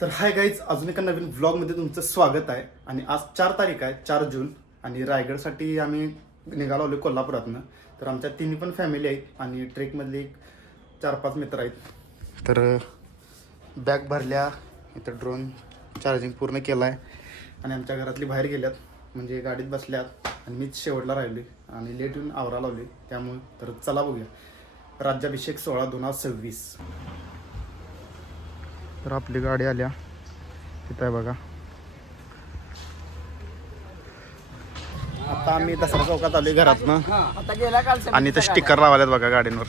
तर hi guys, अजून एका नवीन व्लॉगमध्ये तुमचं स्वागत आहे. आणि आज 4 तारीख आहे, 4 जून. आणि रायगडसाठी आम्ही निघालो आलो कोल्हापुरातनं. तर आमच्या तिन्ही पण फॅमिली आहेत आणि ट्रेकमधले 4-5 मित्र आहेत. तर बॅग भरल्या, इथं ड्रोन चार्जिंग पूर्ण केला आहे आणि आमच्या घरातली बाहेर गेल्यात, म्हणजे गाडीत बसल्यात आणि मीच शेवटला राहिली आणि लेट येऊन आवरा लावली. त्यामुळे तर चला बघूया राज्याभिषेक सोहळा 2026. तर आपली गाडी आल्या तिथं आहे बघा. आता आम्ही दसरा चौकात आलोय घरातनं आणि इथं स्टिकर लावल्यात बघा गाडींवर.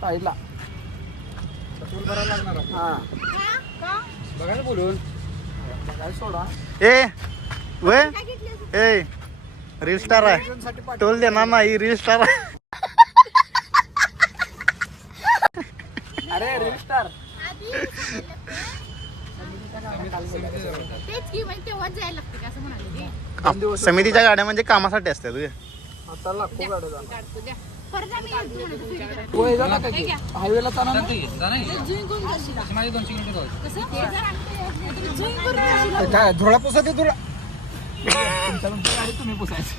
साईडला बघा बोलून सोडा. ए वय ए रील स्टार आहे, टोल देणार नाही, रील स्टार आहे. अरे रील स्टार समितीच्या गाड्या म्हणजे कामासाठी असतात. आता लाखो गाड्या हायवेला काय धुळा पुसत तुला गाडी तुम्ही पुसायची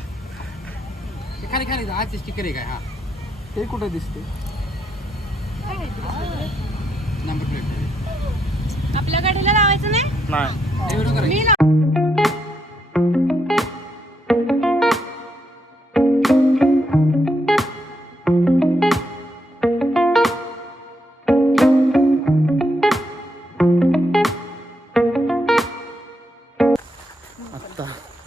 खाली खाली आज स्टिकर आहे काय? हा ते कुठे दिसते? नंबर प्लेट आपल्या गाडीला लावायचं नाही. मी आत्ता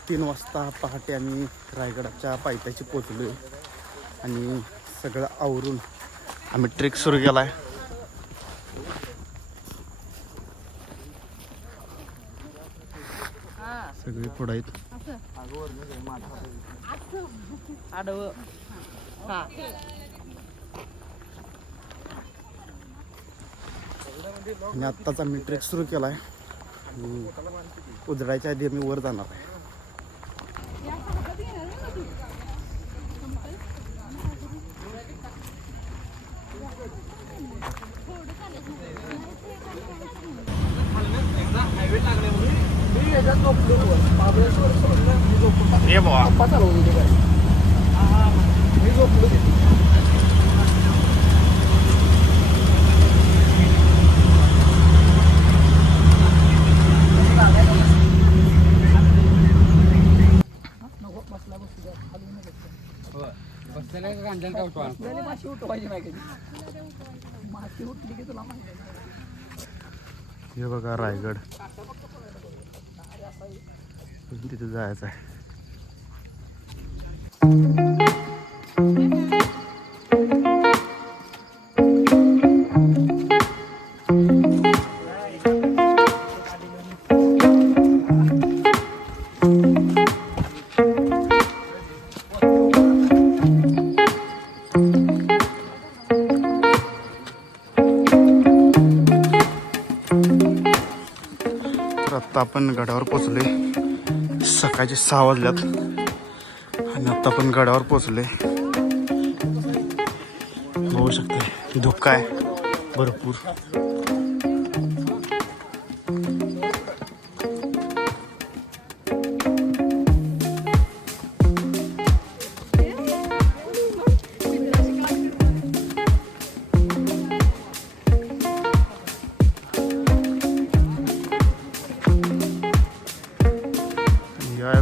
3 वाजता पहाटे आम्ही रायगडाच्या पायथ्याशी पोचलोय आणि सगळं आवरून आम्ही ट्रेक सुरू केला आहे. सगळे पुढे आहेत. आणि आत्ताच आम्ही ट्रेक सुरू केला आहे आणि उजडायच्या आधी आम्ही वर जाणार आहे. ये बाबा हे बघा रायगड, तिथे जायचं आहे. आता आपण गडावर पोचलोय. सकाळचे 6 वाजल्यात आणि आता आपण गडावर पोचलोय. बघू शकते धुक्का आहे भरपूर.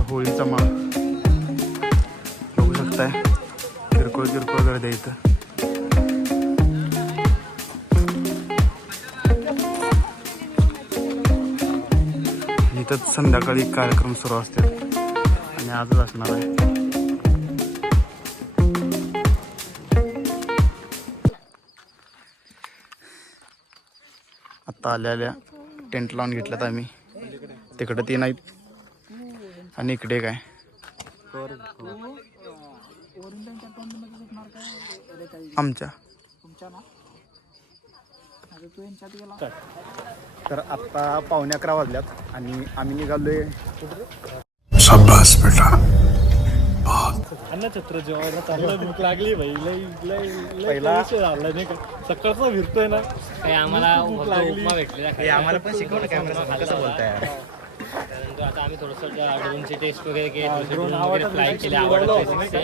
होळीचा माळ बघू शकताय. किरकोळ किरकोळ गर्दी इथं. इथंच संध्याकाळी कार्यक्रम सुरू असतात आणि आजच असणार आहे. आत्ता आल्या टेंट लावून घेतल्यात आम्ही. तिकडे 3 आहेत आणि इकडे काय. आमच्या तर आत्ता 11:15 वाजल्यात आणि आम्ही निघालोय. शाबाश बेटा, बहुत अन्न छत्र जेवायला चांगलं भूक लागली भाई लई लई लई पहिला- विषय झाला नाही का सकाळचा फिरतोय ना आम्हाला भूक लागली. उपमा भेटलेला आम्हाला पण शिकवलं कॅमेरा कसं बोलताय त्यानंतर आता आम्ही थोडंसं ड्रोनची टेस्ट वगैरे केली drone ड्रोन वगैरे आवडतं फ्लाय नाही, केली आवडलं आवडत होतं नाही का?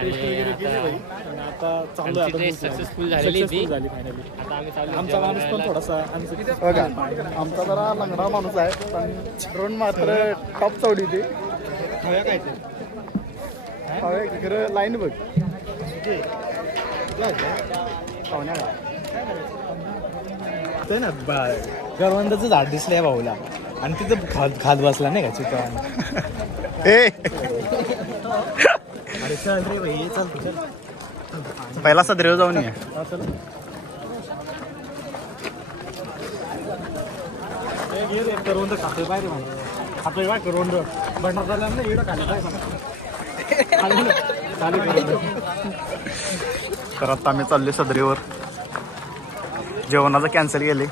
टेस्ट वगैरे केली भाई आणि आता चालू आमची टेस्ट सक्सेसफुल झालेली ती झाली फायनली आता आम्ही चालू आमचा माणूस पण थोडासा बघा आमचा जरा लंगडा माणूस आहे पण ड्रोन मात्र टॉप चवडी ते खरं लाईन बघ पाहुण्याला ते ना करवंदाचं झाड दिसलंय भाऊला आणि तिथं खात बसला नाही का चित्र ए अरे चल रे भाई चल तू चल पहिला सदरेव जाऊन ये करवंद खातोय पाहिजे म्हणून खातोय बा करवंद बनणार झाला ना इकडं खाली पाहिजे तर आता आम्ही चाललोय सदरीवर जेवणाचं कॅन्सल केले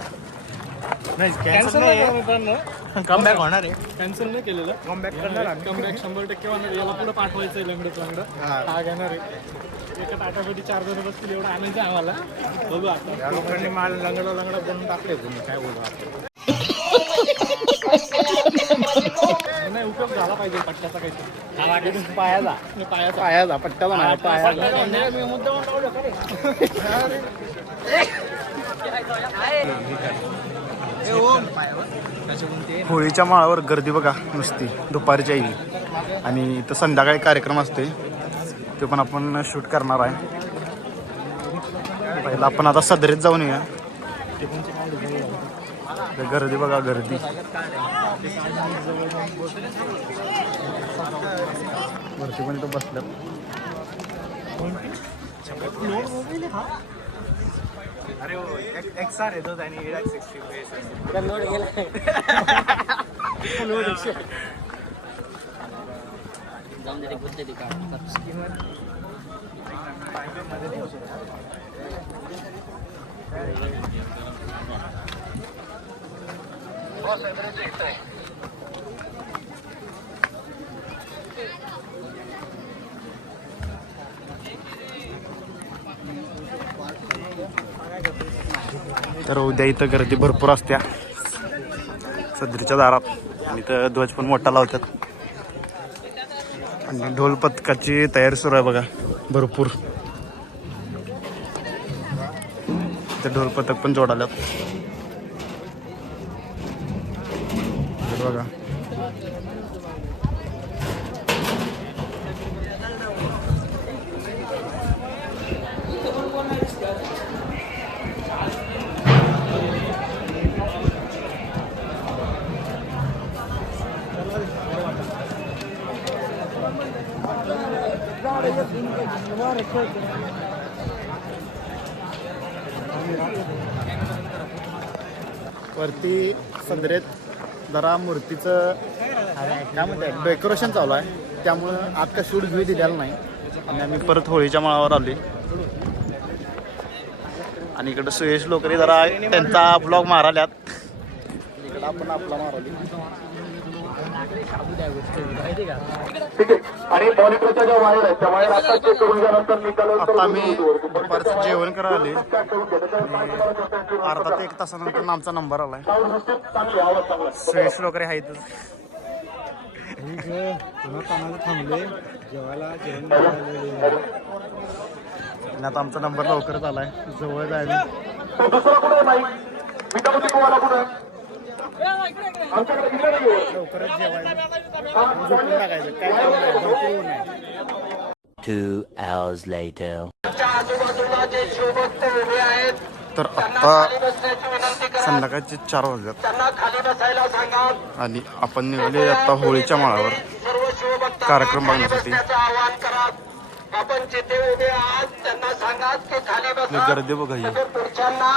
नाही कॅन्सल नाही कमबॅक होणार आहे कॅन्सल नाही केलेलं कमबॅक करणार आम्ही. कमबॅक 100% होणार याला पुढे पाठवायचंय लंगडं हा घेणार आहे एका टाटापेटी 4 जण बसतील एवढं आणायचं आम्हाला बघू आता या लोकांनी माल लंगडा बनवून टाकले तुम्ही काय बोलू नाही उपयोग झाला पाहिजे पट्ट्याचा काहीतरी पायाचा पायाचा पायाचा पट्ट्याचा नाही पायाचा मी मुद्दाम लावलं का रे? होळीच्या माळावर गर्दी बघा नुसती दुपारच्या येईल आणि इथं संध्याकाळी कार्यक्रम असते ते पण आपण शूट करणार आहे पहिला आपण आता सदरीत जाऊन येऊया इथं गर्दी बघा गर्दी वरती पण इथं बसल्यात अरे एक्सआर येतो आणि लोड गेला जाऊन दे बोलते ती का तर उद्या इथं गर्दी भरपूर असत्या सदरीच्या दारात आणि इथं ध्वज पण मोठा लावतात आणि ढोल पथकाची तयारी सुरू आहे बघा भरपूर इथं ढोल पथक पण जोडाल्यात बघा वरती सदरेत जरा मूर्तीचं काय म्हणतात डेकोरेशन चालू आहे त्यामुळं आत का शूट घेऊ दिलेला नाही आणि आम्ही परत होळीच्या माळावर आलोय आणि इकडं सुयश लोकरी जरा त्यांचा ब्लॉग माराल्यात इकडं आपण आपला माराली आता आम्ही दुपारचं जेवण करायला आले आणि अर्धा ते 1 तासानंतर आमचा नंबर आलाय सुयश वगैरे आहेत थांबले जेवायला जेवण आणि आता आमचा नंबर लवकरच आलाय जवळ जायला लवकरच जेवायला झोपून टाकायचं काय काम नाही, भरपूर ऊन आहे. 2 hours later. तर आता संध्याकाळचे 4 वाजल्यात आणि आपण निघाले आता होळीच्या माळावर कार्यक्रम बघण्यासाठी आपण जिथे उभे आहात त्यांना सांगा की खाली बसा गर्दी बघा ही पुढच्यांना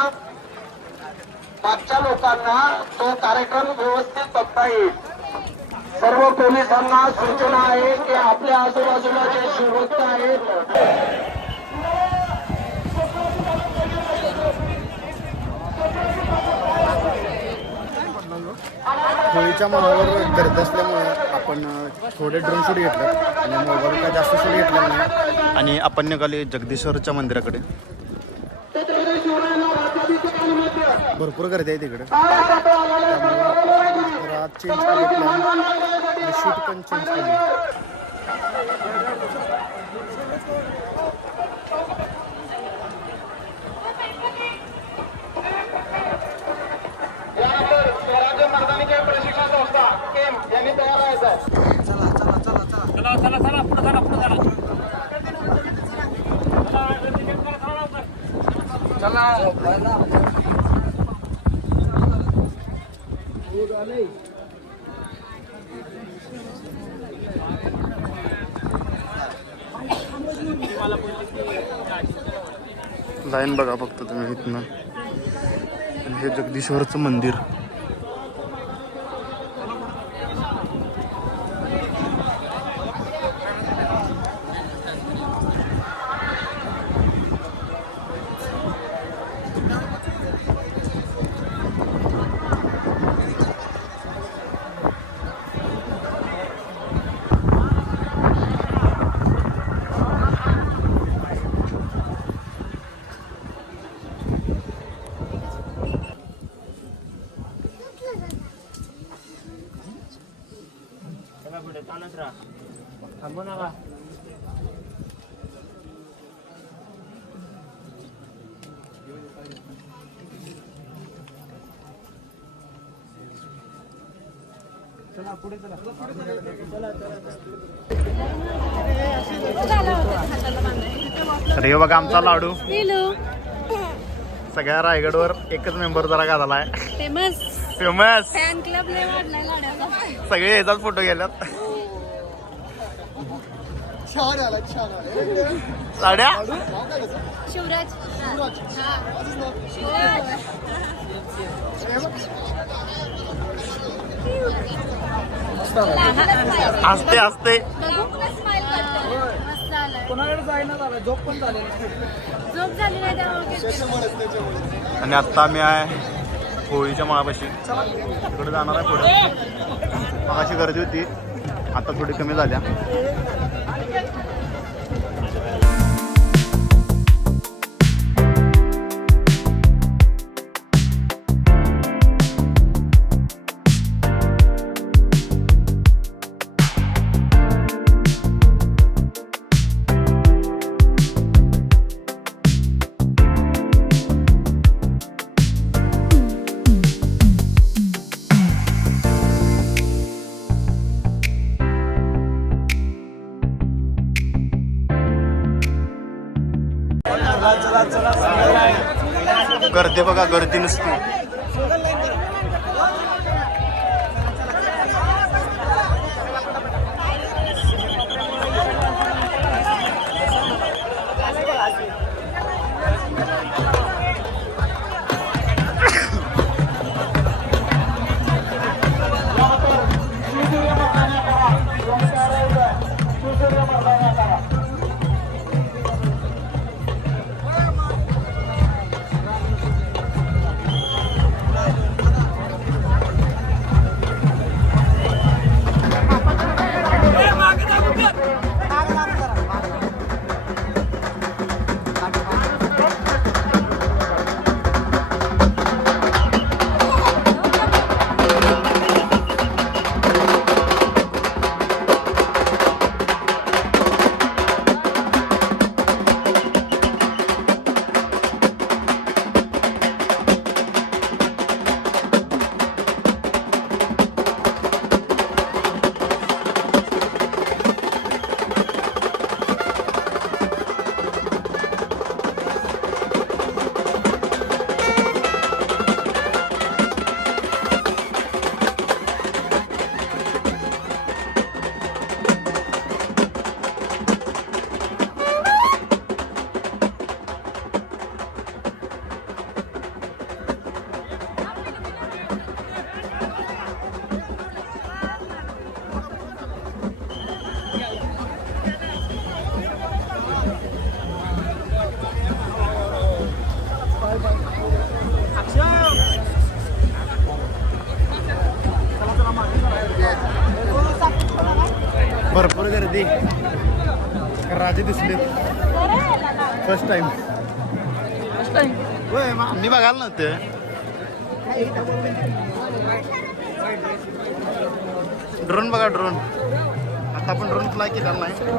मागच्या लोकांना तो कार्यक्रम व्यवस्थित बघता येईल सर्व पोलिसांना सूचना आहे की आपल्या आजूबाजूला जे शिवभक्त आहेत होळीच्या माळावर गर्दी असल्यामुळे आपण थोडे ड्रोन शूट घेतलं आणि मोबाईल काय जास्त शूट घेतलं नाही आणि आपण निघाले जगदीश्वरच्या मंदिराकडे. भरपूर गर्दी आहे तिकडे. रात चेंज केली प्लॅन, शूट पण चेंज केली. लाईन बघा फक्त तुम्ही इथनं. हे जगदीश्वरचं मंदिर. तर हे बघा आमचा लाडू. सगळ्या रायगडवर एकच मेंबर जरा का झालाय फेमस फेमस. फॅन क्लब लय वाढलाय लाड्याचा. सगळे ह्याचाच फोटो गेल्यात. साड्या शिवराज. हसते हसते. झोप झाली नाही त्यामुळे. आणि आत्ता आम्ही आहे होळीच्या माळापाशी. तिकडे जाणार आहे पुढे. मगाची गर्दी होती, आता थोडी कमी झाल्या. गर्दी बघा, गर्दी नसते. राजे दिसले फर्स्ट टाइम होय मी बघायला नव्हते ड्रोन बघा ड्रोन आता आपण ड्रोन फ्लाय केलेला नाही सगळा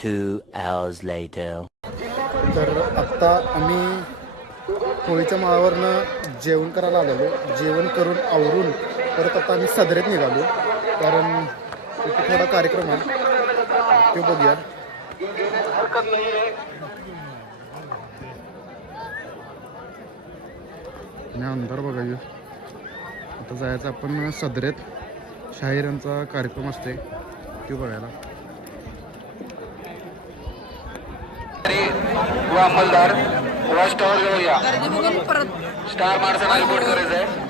2 hours later. तर आत्ता आम्ही होळीच्या माळावरनं जेवण करायला आलेलो जेवण करून आवरून परत आता आम्ही सदरेत निघालो कारण इथे थोडा कार्यक्रम आहे तो बघूया आणि अंधार बघा ह्यो. आता जायचं आपण सदरेत शाहीरांचा कार्यक्रम असते तो बघायला अंमलदार व स्टॉल जवळ या स्टार माणसाला रिपोर्ट करायचं आहे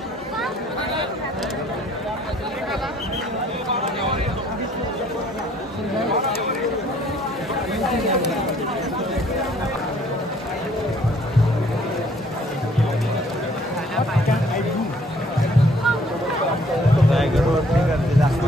रायगडवरती गर्दी जास्त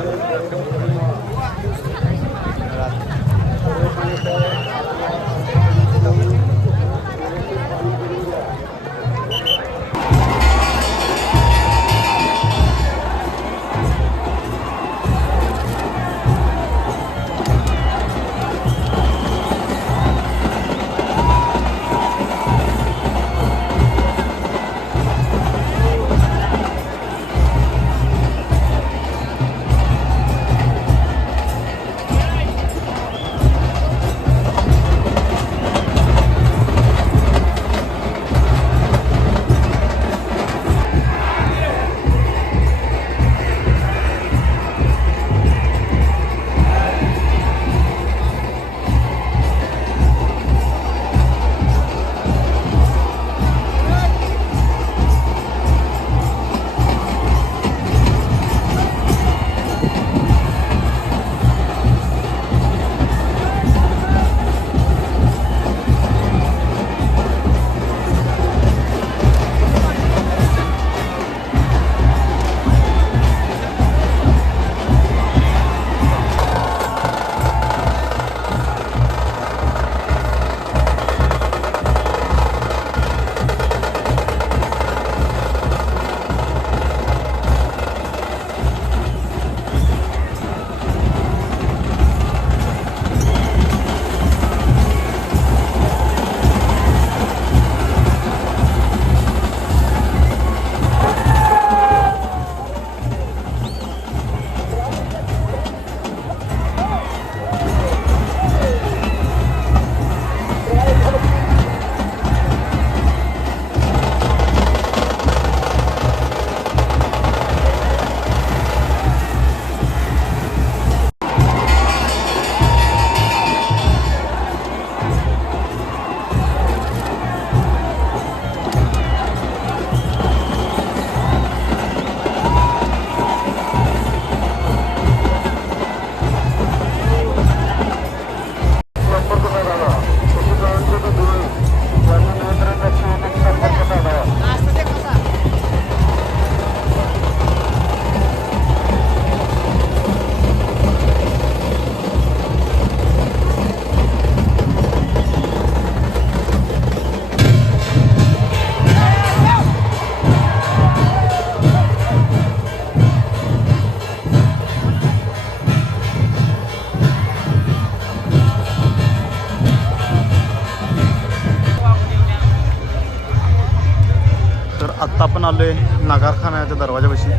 आपण आलोय नगारखान्याच्या दरवाजापाशी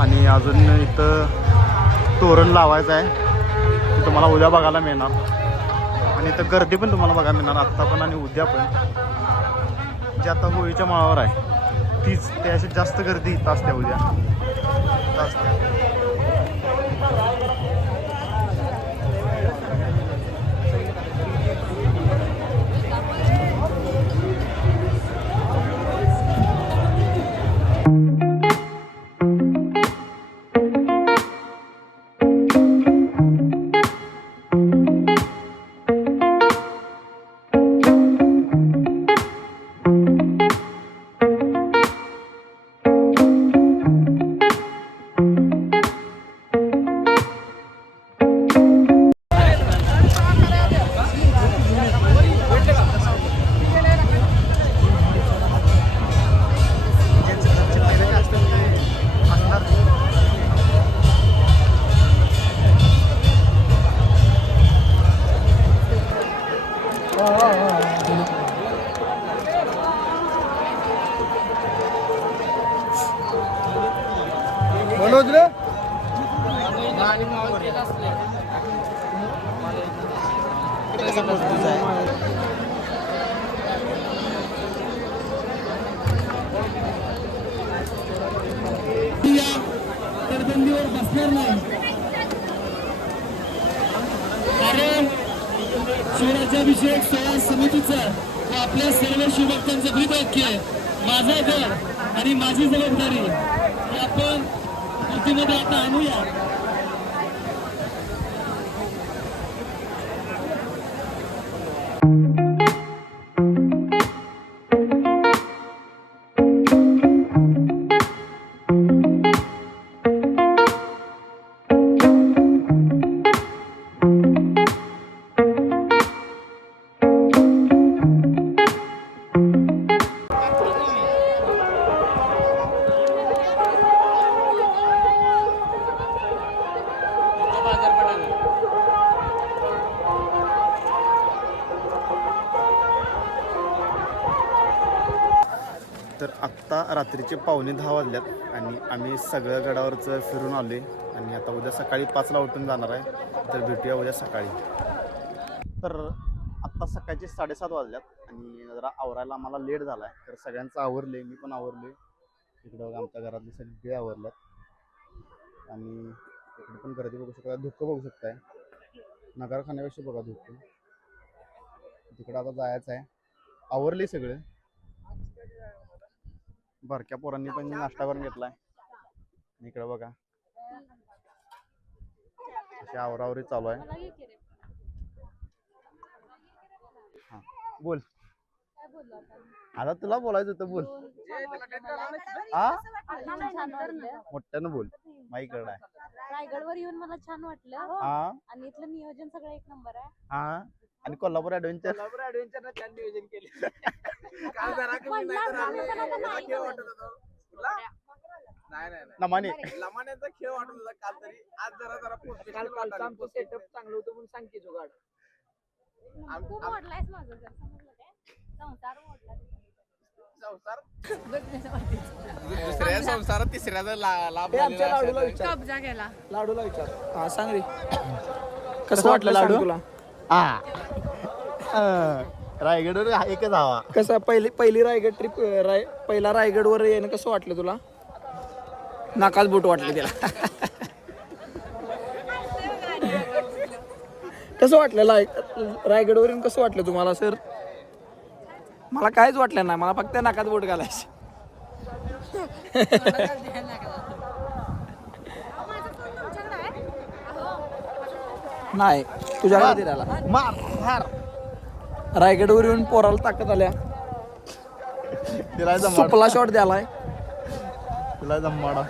आणि अजून इथं तोरण लावायचं आहे. ते तुम्हाला उद्या बघायला मिळणार आणि इथं गर्दी पण तुम्हाला बघायला मिळणार आत्ता पण आणि उद्या पण. जे आता होळीच्या माळावर आहे तीच ते अशी जास्त गर्दी इथं असते उद्या इथं असते. तडबंदीवर बसणार नाही, कारण शिवराज्याभिषेक सोहळा समितीचं व आपल्या सर्व शिवभक्तांचं ब्रीदवाक्य माझं घर आणि माझी जबाबदारी हे आपण कृतीमध्ये आता आणूया. तर आत्ता रात्रीचे 9:15 वाजल्यात आणि आम्ही सगळ्या गडावरचं फिरून आलो आहे आणि आता उद्या सकाळी 5ला उठून जाणार आहे. तर भेटूया उद्या सकाळी. तर आत्ता सकाळचे 7:30 वाजल्यात आणि जरा आवरायला आम्हाला लेट झाला आहे. तर सगळ्यांचं आवरले, मी पण आवरले. इकडं आमच्या घरातले सगळे आवरल्यात आणि इकडे पण गर्दी बघू शकता, धुकं बघू शकताय. नगारखान्यापेक्षा बघा धुकं. तिकडं आता जायचं आहे. आवरले सगळे. बारक्या पोरांनी पण नाश्ता करून घेतलाय. इकडे बघा अशी आवरावरी चालू आहे. हा बोल, आता तुला बोलायचं होतं, बोल. हा मोठ्यानं बोल, माईकडे आहे. रायगडवर येऊन मला छान वाटलं. हा आणि इथलं नियोजन सगळं एक नंबर आहे. हा आणि कोल्हापूर ॲडव्हेंचर छान नियोजन केले. नमाने लमाण्याचा खेळ वाटत होता काल, तरी आज जरा आमचं सेटअप चांगलं होतं म्हणून सांग की जुगाड. खूप मोडलायस माझं घर, समजलं काय? संसार मोडला. दुसऱ्या संसारात तिसऱ्याचा लाभ कब्जा केला. लाडूला विचार. हा सांग रे, कसं वाटलं लाडू तुला? रायगडवर एकच हवा. कसं पहिली रायगड ट्रिप, पहिला रायगडवर येणं कसं वाटलं तुला? नाकाच बोट वाटलं तिला. कसं वाटलं रायगडवर येऊन कसं वाटलं तुम्हाला सर? मला काहीच वाटलं नाही, मला फक्त नाकात बोट घालायचं. नाही तुझ्याकडे त्याला मार रायगडवर येऊन पोराला ताकद आल्या. तिला सुपला शॉट द्यालाय. तुला जमाडा.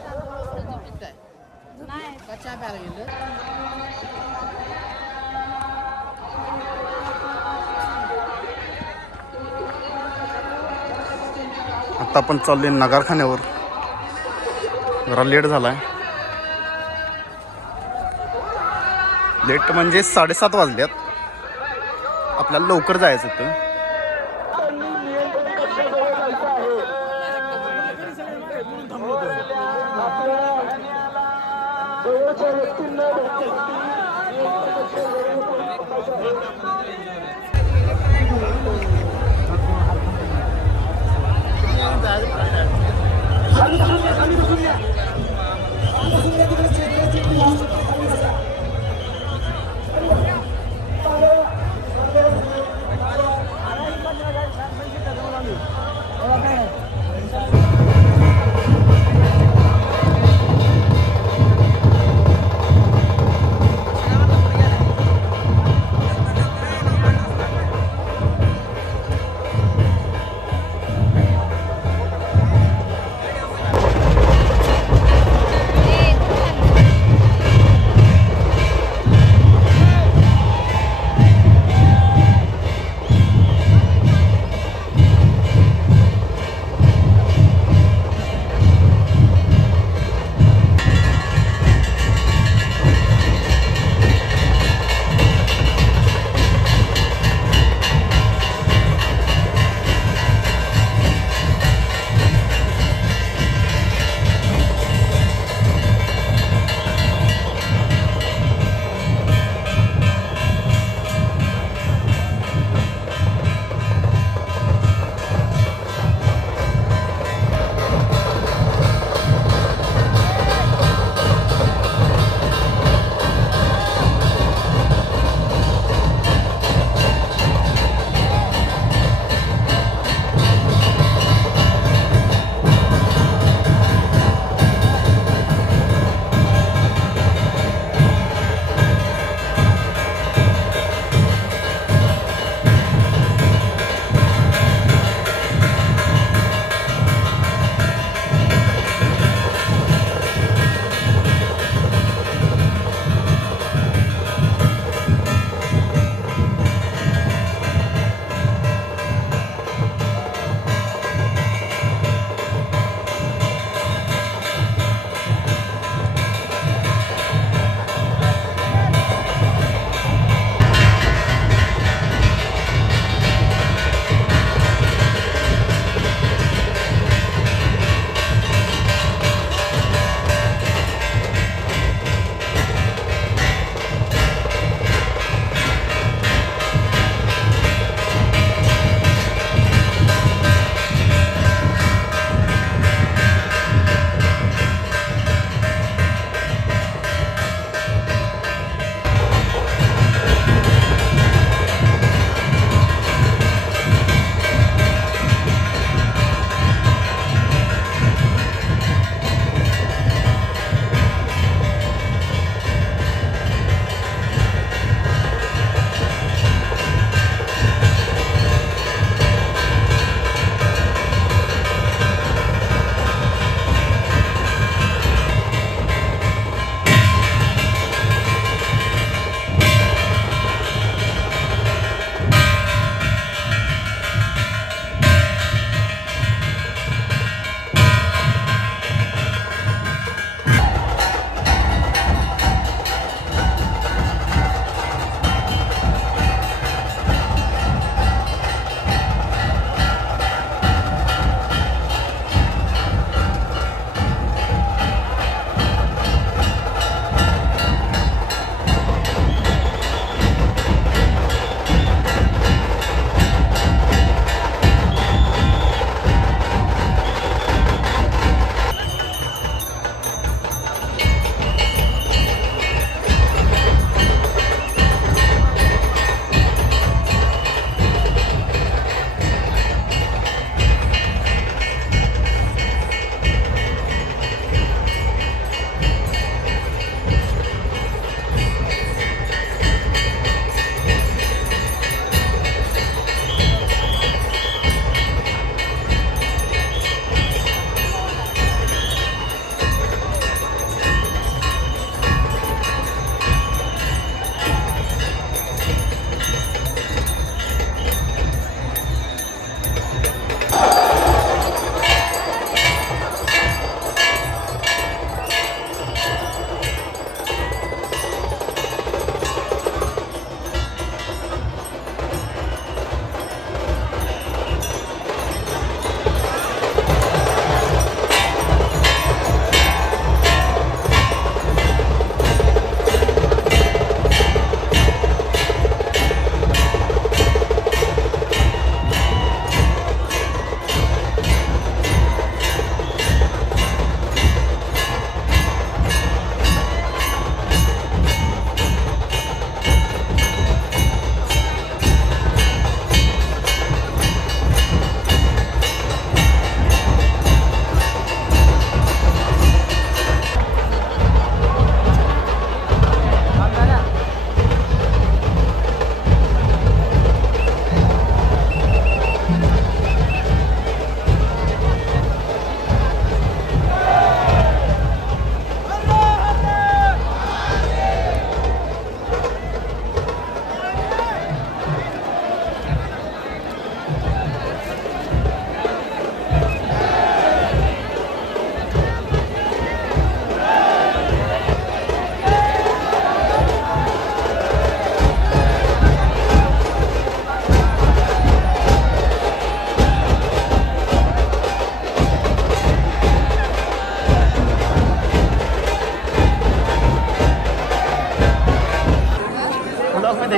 आता आपण चाललोय नगारखान्यावर. जरा लेट झालाय. लेट म्हणजे 7:30 वाजल्यात. आपल्याला लवकर जायचं होतं. महत्वाच्या व्यक्तींना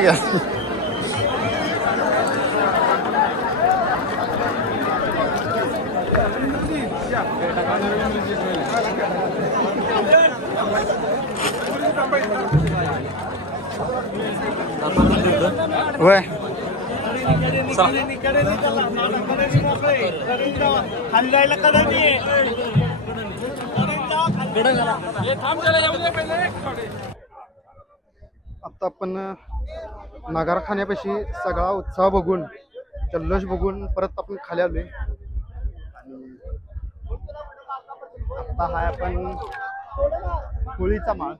घ्या. वय आता आपण नगारा खाण्यापाशी सगळा उत्साह बघून जल्लोष बघून परत आपण खाली आलोय आणि आता हा आपण होळीचा माळ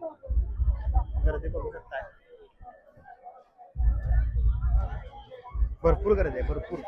गर्दी बघू शकताय. भरपूर गर्दी आहे भरपूर.